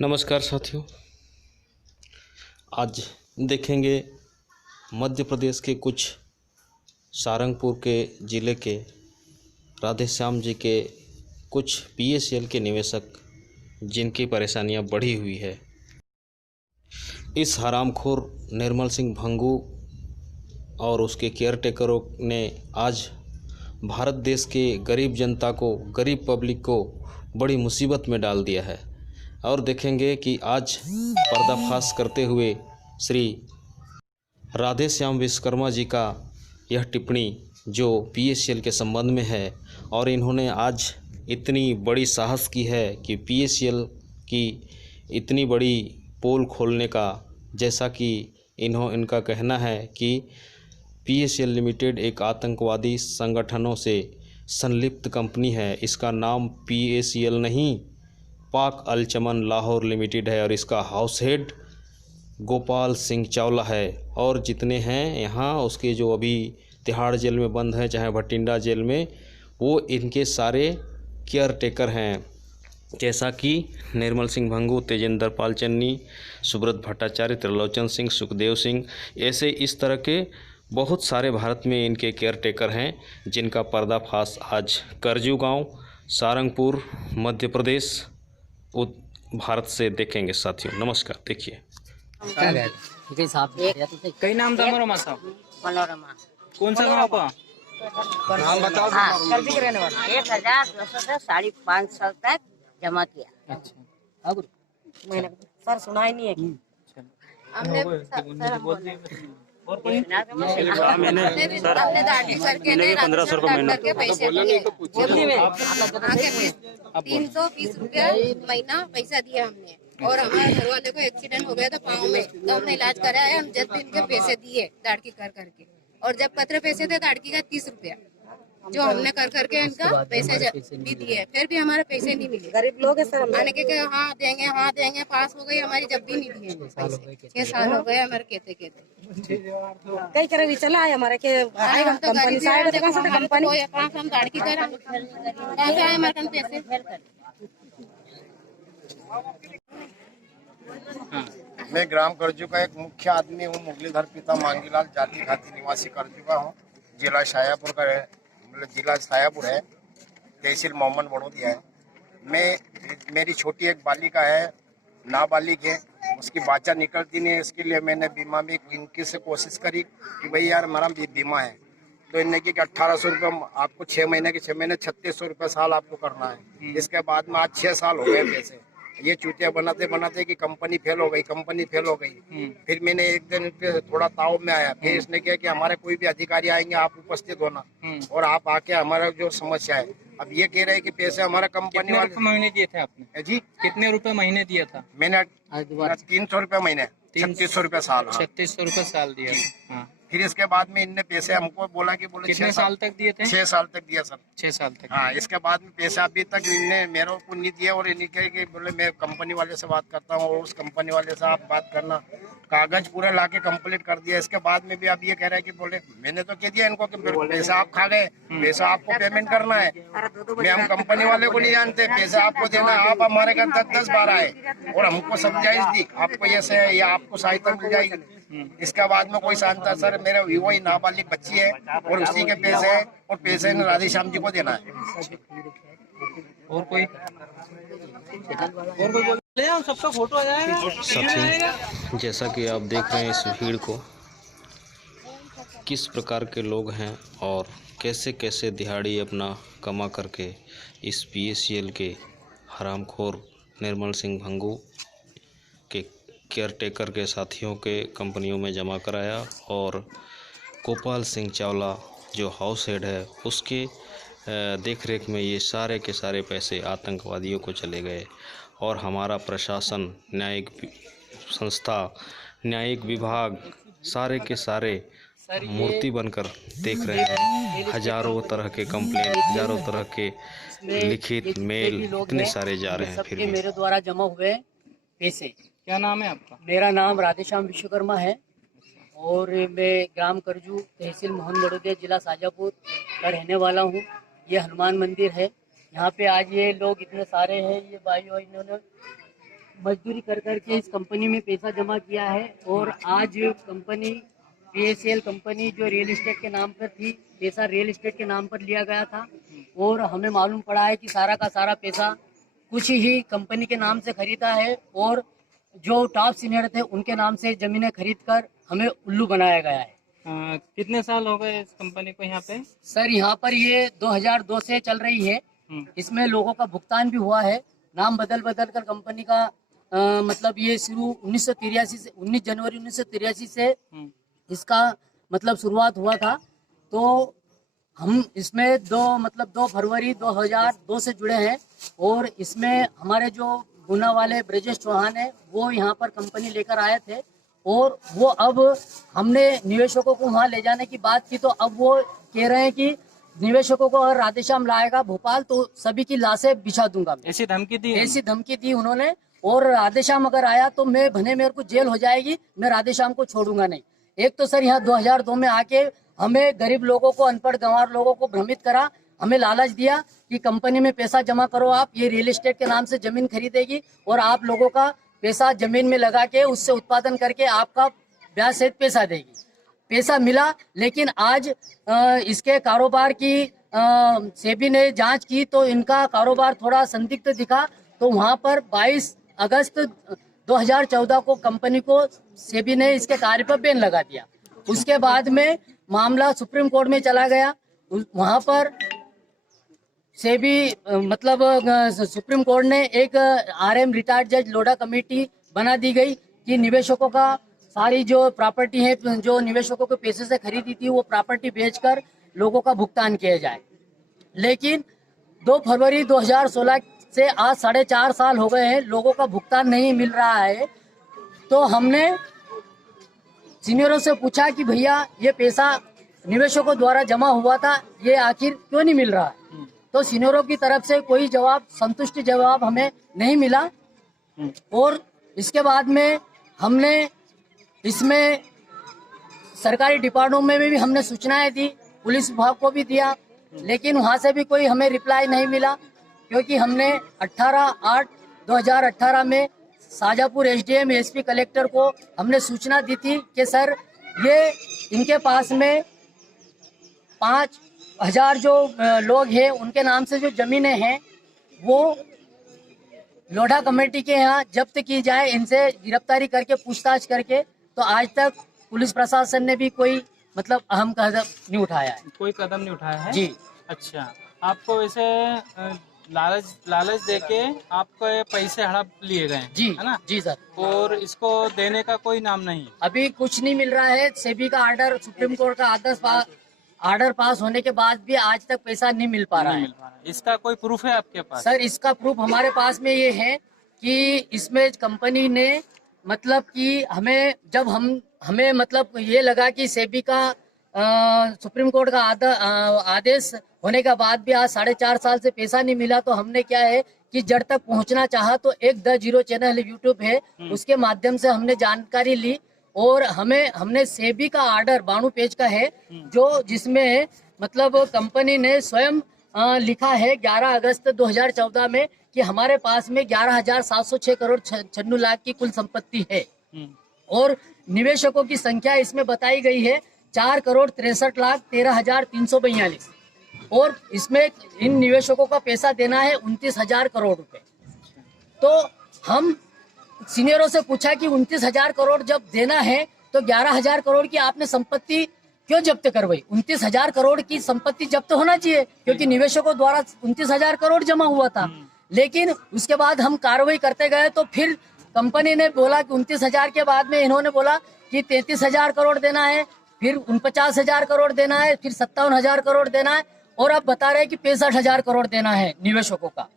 नमस्कार साथियों। आज देखेंगे मध्य प्रदेश के कुछ सारंगपुर के ज़िले के राधेश्याम जी के कुछ पीएसएल के निवेशक जिनकी परेशानियां बढ़ी हुई है। इस हरामखोर निर्मल सिंह भंगू और उसके केयरटेकरों ने आज भारत देश के गरीब जनता को, गरीब पब्लिक को बड़ी मुसीबत में डाल दिया है। और देखेंगे कि आज पर्दाफाश करते हुए श्री राधेश्याम विश्वकर्मा जी का यह टिप्पणी जो पीएसएल के संबंध में है, और इन्होंने आज इतनी बड़ी साहस की है कि पीएसएल की इतनी बड़ी पोल खोलने का, जैसा कि इनका कहना है कि पीएसएल लिमिटेड एक आतंकवादी संगठनों से संलिप्त कंपनी है। इसका नाम पीएसएल नहीं, पाक अल चमन लाहौर लिमिटेड है और इसका हाउस हेड गोपाल सिंह चावला है। और जितने हैं यहाँ उसके जो अभी तिहाड़ जेल में बंद हैं, चाहे भटिंडा जेल में, वो इनके सारे केयर टेकर हैं, जैसा कि निर्मल सिंह भंगू, तेजेंद्र पाल चन्नी, सुब्रत भट्टाचार्य, त्रिलोचन सिंह, सुखदेव सिंह, ऐसे इस तरह के बहुत सारे भारत में इनके केयर टेकर हैं, जिनका पर्दाफाश आज करजू गांव, सारंगपुर, मध्य प्रदेश, भारत से देखेंगे साथियों। नमस्कार। देखिए कई नाम था मनोरमा साहब? मनोरमा। कौन सा गाँव का नाम बताओ। 1210 550 तक जमा किया। अच्छा, मैंने सर सुना ही नहीं है कि हमने और कोई हमने दाढ़ी करके 1500 रुपए के पैसे दिए। 320 रुपया महीना पैसा दिया हमने। और हमारे घर वाले को एक्सीडेंट हो गया था पाँव में, तो हमने इलाज कराया। हम जब भी इनके पैसे दिए दाढ़ी कर करके, और जब पत्र पैसे थे दाढ़ी का 30 रुपया जो हमने कर करके इनका पैसे भी दिए, फिर भी हमारे पैसे नहीं मिले। गरीब लोग है सर। आने के हाँ देंगे पास हो गई हमारी, जब भी नहीं दिए पैसे। 6 साल हो गए हमारे कहते कई तरह भी चला है हमारे के आएगा कंपनी से आएगा कंपनी हम दाढ़ी की करें कहाँ से आए हमारे पैसे। मैं ग्राम करजू का एक मुख्य आदमी हूँ। मुरलीधर पिता मांगीलाल जाति घाटी निवासी करजू का हूँ। जिला शायापुर का है, मतलब जिला शायापुर है, तहसील मोहम्मद बड़ौदिया है। मेरी छोटी एक बालिका है, नाबालिग है, उसकी बाचा निकलती नहीं है। इसके लिए मैंने बीमा में इनकी से कोशिश करी कि भाई यार हमारा बीमा है, तो इनने की 1800 रुपये आपको 6 महीने के 6 महीने 3600 रुपये साल आपको करना है। इसके बाद में आज 6 साल हो गए पैसे ये चूतिया बनाते बनाते कि कंपनी फेल हो गई। फिर मैंने एक दिन थोड़ा ताव में आया, फिर इसने किया कि हमारे कोई भी अधिकारी आएंगे आप उपस्थित होना और आप आके हमारा जो समस्या है। अब ये कह रहे हैं कि पैसे हमारा कंपनी वाले महीने दिए थे आपने? जी कितने रुपए महीने दिया था? मैंने 300 रुपये महीने, 3600 रुपये साल। 3600 रुपए साल दिया था। हाँ। फिर इसके बाद में इनने पैसे हमको बोला कि बोले कितने साल तक दिए थे? 6 साल तक दिया सर। 6 साल तक। हाँ, इसके बाद में पैसा अभी तक इनने मेरे को नहीं दिया। और इनके कि बोले मैं कंपनी वाले से बात करता हूँ और उस कंपनी वाले से आप बात करना। कागज पूरे लाके कंप्लीट कर दिया। इसके बाद में भी अब ये कह रहे हैं कि बोले मैंने तो कह दिया इनको कि पैसा आप खा गए, पैसा आपको पेमेंट करना है। मैं हम कंपनी वाले को नहीं जानते, पैसा आपको देना है। आप हमारे घर 10-12 है और हमको समझाइश दी आपको ये से या आपको सहायता मिल जाएगी। इसके बाद में कोई शांता सर मेरे वही नाबालिग बच्ची है और उसी के पैसे है और पैसे राधेश्याम जी को देना है। और कोई बोले हम सबका फोटो आ जाएगा। साथियों, जैसा कि आप देख रहे हैं इस भीड़ को, किस प्रकार के लोग हैं और कैसे कैसे दिहाड़ी अपना कमा करके इस पीएसएल के हरामखोर निर्मल सिंह भंगू के केयरटेकर के साथियों के कंपनियों में जमा कराया, और गोपाल सिंह चावला जो हाउस हेड है उसके देख रेख में ये सारे के सारे पैसे आतंकवादियों को चले गए। और हमारा प्रशासन, न्यायिक संस्था, न्यायिक विभाग सारे के सारे मूर्ति बनकर देख रहे हैं। हजारों तरह के कंप्लेंट, हजारों तरह के लिखित मेल इतने सारे जा रहे हैं। फिर भी मेरे द्वारा जमा हुए पैसे। क्या नाम है आपका? मेरा नाम राधेश्याम विश्वकर्मा है और मैं ग्राम करजू, तहसील मोहन बड़ौदिया, जिला शाजापुर का रहने वाला हूँ। ये हनुमान मंदिर है। यहाँ पे आज ये लोग इतने सारे हैं, ये भाई और इन्होंने मजदूरी कर करके इस कंपनी में पैसा जमा किया है और आज कंपनी PSL कंपनी जो रियल एस्टेट के नाम पर थी, पैसा रियल एस्टेट के नाम पर लिया गया था और हमें मालूम पड़ा है कि सारा का सारा पैसा कुछ ही कंपनी के नाम से खरीदा है और जो टॉप सीनियर थे उनके नाम से जमीनें खरीद कर हमें उल्लू बनाया गया है। कितने साल हो गए इस कंपनी को यहाँ पे? सर यहाँ पर ये 2002 से चल रही है। इसमें लोगों का भुगतान भी हुआ है, नाम बदल बदल कर कंपनी का मतलब ये शुरू 1983 से 19 जनवरी 1983 से इसका मतलब शुरुआत हुआ था। तो हम इसमें 2 फरवरी 2002 से जुड़े हैं और इसमें हमारे जो गुना वाले ब्रजेश चौहान है वो यहाँ पर कंपनी लेकर आए थे और वो अब हमने निवेशकों को वहाँ ले जाने की बात की तो अब वो कह रहे हैं कि निवेशकों को अगर राधेश्याम लाएगा भोपाल तो सभी की लाशें बिछा दूंगा मैं। ऐसी धमकी दी? ऐसी धमकी दी उन्होंने और राधेश्याम अगर आया तो मैं भने मेरे को जेल हो जाएगी, मैं राधेश्याम को छोड़ूंगा नहीं। एक तो सर यहाँ 2002 में आके हमें गरीब लोगों को, अनपढ़ गंवार लोगों को भ्रमित करा, हमें लालच दिया कि कंपनी में पैसा जमा करो आप, ये रियल एस्टेट के नाम से जमीन खरीदेगी और आप लोगों का पैसा जमीन में लगा के उससे उत्पादन करके आपका ब्याज सहित पैसा देगी। पैसा मिला, लेकिन आज इसके कारोबार की सेबी ने जांच की तो इनका कारोबार थोड़ा संदिग्ध दिखा। तो वहां पर 22 अगस्त 2014 को कंपनी को सेबी ने इसके कार्य पर बैन लगा दिया। उसके बाद में मामला सुप्रीम कोर्ट में चला गया। वहां पर सेबी मतलब सुप्रीम कोर्ट ने एक RM रिटायर्ड जज लोढ़ा कमेटी बना दी गई कि निवेशकों का सारी जो प्रॉपर्टी है जो निवेशकों के पैसे से खरीदी थी वो प्रॉपर्टी बेचकर लोगों का भुगतान किया जाए। लेकिन 2 फरवरी 2016 से आज 4.5 साल हो गए हैं, लोगों का भुगतान नहीं मिल रहा है। तो हमने सीनियरों से पूछा कि भैया ये पैसा निवेशकों द्वारा जमा हुआ था, ये आखिर क्यों नहीं मिल रहा है? तो सीनियरों की तरफ से कोई जवाब, संतुष्टि जवाब हमें नहीं मिला। और इसके बाद में हमने इसमें सरकारी डिपार्टमेंट में भी हमने सूचनाएं दी, पुलिस विभाग को भी दिया, लेकिन वहां से भी कोई हमें रिप्लाई नहीं मिला। क्योंकि हमने 18/8/2018 में शाजापुर SDM SP कलेक्टर को हमने सूचना दी थी कि सर ये इनके पास में 5000 जो लोग हैं उनके नाम से जो जमीनें हैं वो लोढ़ा कमेटी के यहाँ जब्त की जाए, इनसे गिरफ्तारी करके पूछताछ करके। तो आज तक पुलिस प्रशासन ने भी कोई मतलब अहम कदम नहीं उठाया है। कोई कदम नहीं उठाया है? जी। अच्छा, आपको वैसे लालच देके आपको ये पैसे हड़प लिए गए जी, है ना? जी सर। और इसको देने का कोई नाम नहीं? अभी कुछ नहीं मिल रहा है। सेबी का आर्डर, सुप्रीम कोर्ट का आर्डर पास होने के बाद भी आज तक पैसा नहीं मिल पा रहा है। इसका कोई प्रूफ है आपके पास? सर इसका प्रूफ हमारे पास में ये है कि इसमें कंपनी ने मतलब कि हमें मतलब ये लगा कि सेबी का सुप्रीम कोर्ट का आदेश होने के बाद भी आज 4.5 साल से पैसा नहीं मिला। तो हमने क्या है कि जड़ तक पहुंचना चाहा तो एक द जीरो चैनल यूट्यूब है, उसके माध्यम से हमने जानकारी ली और हमने सेबी का आर्डर 92 पेज का है जो जिसमें मतलब कंपनी ने स्वयं लिखा है 11 अगस्त 2014 में कि हमारे पास में 11,706 करोड़ 96 लाख की कुल संपत्ति है और निवेशकों की संख्या इसमें बताई गई है 4,63,13,342 और इसमें इन निवेशकों का पैसा देना है 29,000 करोड़ रुपए। तो हम सीनियरों से पूछा कि 29,000 करोड़ जब देना है तो 11,000 करोड़ की आपने संपत्ति क्यों जब्त करवाई? 29,000 करोड़ की संपत्ति जब्त होना चाहिए क्योंकि निवेशकों द्वारा 29,000 करोड़ जमा हुआ था। लेकिन उसके बाद हम कार्रवाई करते गए तो फिर कंपनी ने बोला कि 29,000 के बाद में इन्होंने बोला कि 33,000 करोड़ देना है, फिर 49,000 करोड़ देना है, फिर 57,000 करोड़ देना है और अब बता रहे हैं कि 65,000 करोड़ देना है निवेशकों का।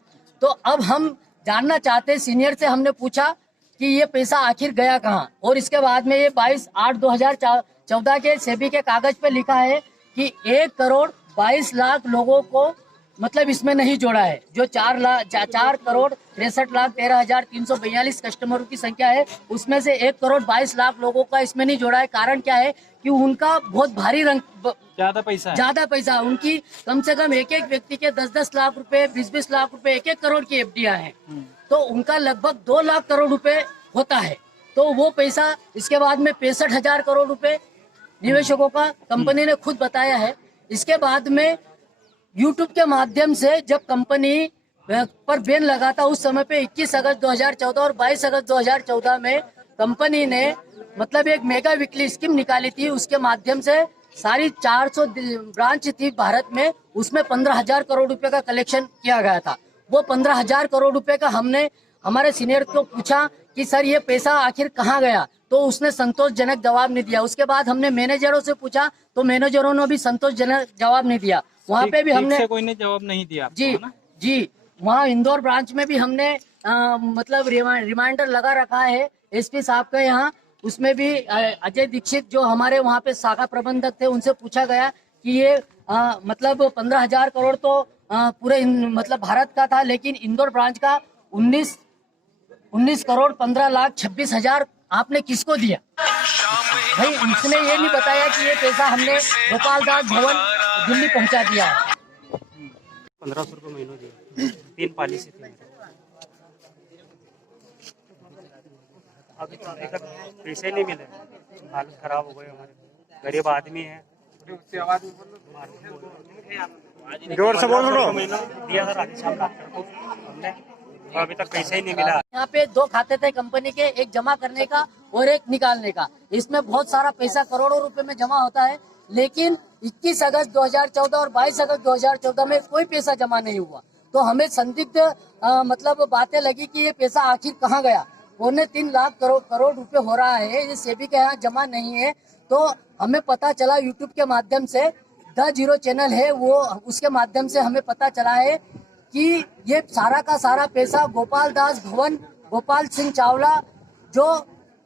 तो अब हम जानना चाहते हैं, सीनियर से हमने पूछा कि ये पैसा आखिर गया कहाँ? और इसके बाद में ये 22/8/2014 के सेबी के कागज पे लिखा है कि 1,22,00,000 लोगों को मतलब इसमें नहीं जोड़ा है। जो 4,63,13,342 कस्टमरों की संख्या है उसमें से 1,22,00,000 लोगों का इसमें नहीं जोड़ा है। कारण क्या है कि उनका बहुत भारी ज्यादा पैसा उनकी कम से कम एक व्यक्ति के 10-10 लाख रुपए, 20-20 लाख रुपए, 1-1 करोड़ की FDI है। तो उनका लगभग 2 लाख करोड़ रुपए होता है। तो वो पैसा इसके बाद में 65,000 करोड़ रुपए निवेशकों का कंपनी ने खुद बताया है। इसके बाद में यूट्यूब के माध्यम से जब कंपनी पर बैन लगा था उस समय पे 21 अगस्त 2014 और 22 अगस्त 2014 में कंपनी ने मतलब एक मेगा वीकली स्कीम निकाली थी। उसके माध्यम से सारी 400 ब्रांच थी भारत में, उसमें 15,000 करोड़ रुपए का कलेक्शन किया गया था। वो 15,000 करोड़ रुपए का हमने हमारे सीनियर को पूछा कि सर ये पैसा आखिर कहाँ गया, तो उसने संतोषजनक जवाब नहीं दिया। उसके बाद हमने मैनेजरों से पूछा तो मैनेजरों ने भी संतोषजनक जवाब नहीं दिया। वहाँ पे भी हमने कोई ने जवाब नहीं दिया आपको, जी है ना? जी वहाँ इंदौर ब्रांच में भी हमने मतलब रिमाइंडर लगा रखा है एसपी साहब का यहाँ। उसमें भी अजय दीक्षित जो हमारे वहाँ पे शाखा प्रबंधक थे उनसे पूछा गया कि ये मतलब 15,000 करोड़ तो पूरे मतलब भारत का था, लेकिन इंदौर ब्रांच का 19 करोड़ 15 लाख 26 हजार आपने किसको दिया? भाई इसने ये नहीं बताया कि ये पैसा हमने गोपाल दास भवन दिल्ली पहुंचा दिया है। 1500 रुपये महीनों दिए, 3 पॉलिसी थी। अभी तो अभी तक पैसे नहीं मिले, हालत खराब हो गई हमारे, गरीब आदमी है। जोर से बोलो। दिया था राधेश्याम डॉक्टर को हमने, तो अभी तक पैसे ही नहीं मिला। यहाँ पे 2 खाते थे कंपनी के, एक जमा करने का और एक निकालने का। इसमें बहुत सारा पैसा करोड़ों रुपए में जमा होता है, लेकिन 21 अगस्त 2014 और 22 अगस्त 2014 में कोई पैसा जमा नहीं हुआ। तो हमें संदिग्ध मतलब बातें लगी कि ये पैसा आखिर कहाँ गया। 3.25 लाख करोड़ रुपए हो रहा है, ये सेबी के यहाँ जमा नहीं है। तो हमें पता चला यूट्यूब के माध्यम से, द जीरो चैनल है वो, उसके माध्यम से हमें पता चला है कि ये सारा का सारा पैसा गोपाल दास भवन, गोपाल सिंह चावला जो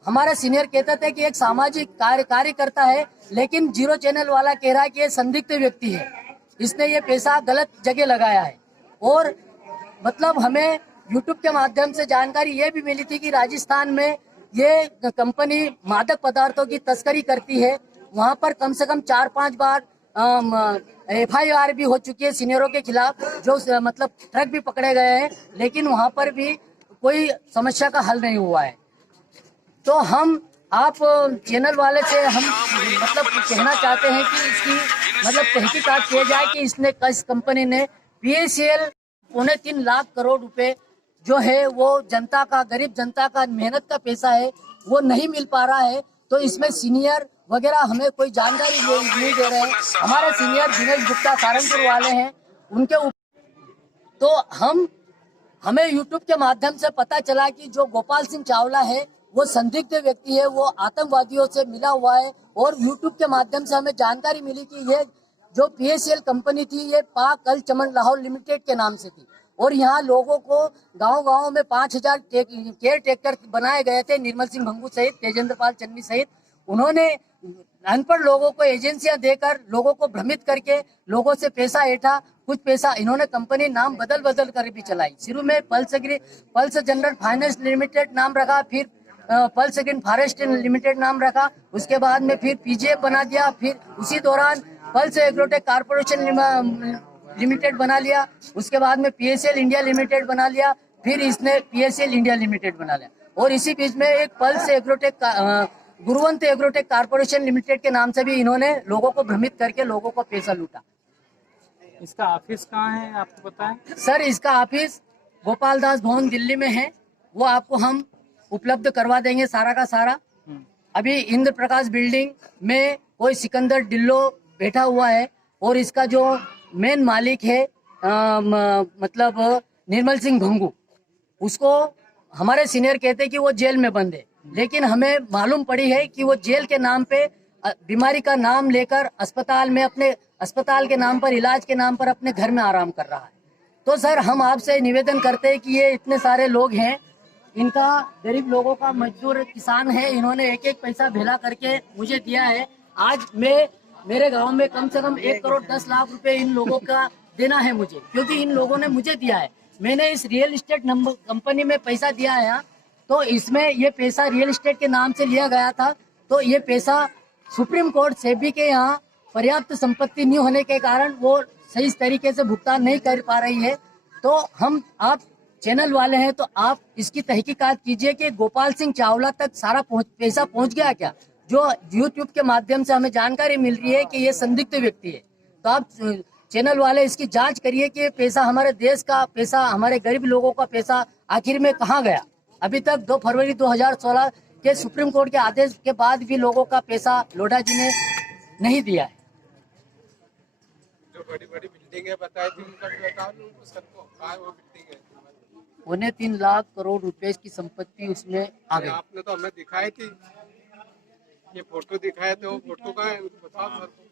हमारे सीनियर कहते थे कि एक सामाजिक कार्यकर्ता है, लेकिन जीरो चैनल वाला कह रहा है कि ये संदिग्ध व्यक्ति है, इसने ये पैसा गलत जगह लगाया है। और मतलब हमें यूट्यूब के माध्यम से जानकारी ये भी मिली थी कि राजस्थान में ये कंपनी मादक पदार्थों की तस्करी करती है। वहाँ पर कम से कम 4-5 बार FIR भी हो चुकी है सीनियरों के खिलाफ, जो मतलब ट्रक भी पकड़े गए हैं, लेकिन वहाँ पर भी कोई समस्या का हल नहीं हुआ है। तो हम आप चैनल वाले से हम मतलब कहना चाहते हैं कि इसकी मतलब तहकीकात किया जाए कि इस कंपनी ने PACL 3.25 लाख करोड़ रुपए जो है वो जनता का, गरीब जनता का मेहनत का पैसा है, वो नहीं मिल पा रहा है। तो इसमें सीनियर वगैरह हमें कोई जानकारी नहीं दे रहे हैं। हमारे सीनियर दिनेश गुप्ता सहारनपुर वाले हैं, उनके तो हमें यूट्यूब के माध्यम से पता चला कि जो गोपाल सिंह चावला है वो संदिग्ध व्यक्ति है, वो आतंकवादियों से मिला हुआ है। और यूट्यूब के माध्यम से हमें जानकारी मिली कि ये जो PACL कंपनी थी ये पाक अल चमन लाहौर लिमिटेड के नाम से थी। और यहाँ लोगों को गांव-गांव में 5,000 केयर टेकर बनाए गए थे, निर्मल सिंह भंगू सहित, तेजेंद्र पाल चन्नी सहित। उन्होंने अनपढ़ लोगों को एजेंसियां देकर लोगों को भ्रमित करके लोगों से पैसा ऐठा। कुछ पैसा इन्होंने कंपनी नाम बदल कर भी चलाई। शुरू में पल्स जनरल फाइनेंस लिमिटेड नाम रखा, फिर पल्स ग्रीन फॉरेस्ट लिमिटेड नाम रखा, उसके बाद में फिर PGF बना दिया, फिर उसी दौरान पल्स एग्रोटेक कारपोरेशन लिमिटेड बना लिया, उसके बाद में PACL इंडिया लिमिटेड बना लिया, फिर इसने PACL इंडिया लिमिटेड बना लिया। और इसी बीच में एक Pulse Agrotech Guruvant Agrotech Corporation Limited के नाम से भी इन्होंने लोगों को भ्रमित करके लोगों को पैसा लूटा। इसका ऑफिस कहाँ है आपको पता है? सर इसका ऑफिस गोपाल दास भवन दिल्ली में है, वो आपको हम उपलब्ध करवा देंगे सारा का सारा। अभी इंद्र प्रकाश बिल्डिंग में कोई सिकंदर डिल्लो बैठा हुआ है और इसका जो मेन मालिक है मतलब निर्मल सिंह भंगू, उसको हमारे सीनियर कहते हैं कि वो जेल में बंद है, लेकिन हमें मालूम पड़ी है कि वो जेल के नाम पे बीमारी का नाम लेकर अस्पताल में अपने अस्पताल के नाम पर, इलाज के नाम पर अपने घर में आराम कर रहा है। तो सर हम आपसे निवेदन करते हैं कि ये इतने सारे लोग हैं, इनका गरीब लोगों का मजदूर किसान है, इन्होंने एक एक पैसा भेला करके मुझे दिया है। आज मेरे गांव में कम से कम 1 करोड़ 10 लाख रुपए इन लोगों का देना है मुझे, क्योंकि इन लोगों ने मुझे दिया है। मैंने इस रियल एस्टेट कंपनी में पैसा दिया है, तो इसमें ये पैसा रियल एस्टेट के नाम से लिया गया था। तो ये पैसा सुप्रीम कोर्ट सेबी के यहाँ पर्याप्त संपत्ति नहीं होने के कारण वो सही तरीके से भुगतान नहीं कर पा रही है। तो हम आप चैनल वाले हैं तो आप इसकी तहकीकात कीजिए कि गोपाल सिंह चावला तक सारा पैसा पहुंच गया क्या। जो यूट्यूब के माध्यम से हमें जानकारी मिल रही है कि ये संदिग्ध व्यक्ति है, तो आप चैनल वाले इसकी जांच करिए कि पैसा, हमारे देश का पैसा, हमारे गरीब लोगों का पैसा आखिर में कहाँ गया। अभी तक 2 फरवरी 2016 के सुप्रीम कोर्ट के आदेश के बाद भी लोगों का पैसा लोढ़ा जी ने नहीं दिया है। जो बड़ी बड़ी बिल्डिंगें बताई थी उनका भी बताओ उनको सबको, कहाँ वो बिल्डिंग है? 3.25 लाख करोड़ रुपए की संपत्ति उसमें आ गई। आपने तो हमें दिखाई थी, ये फोटो दिखाए थे, वो फोटो का है बताओ सर को।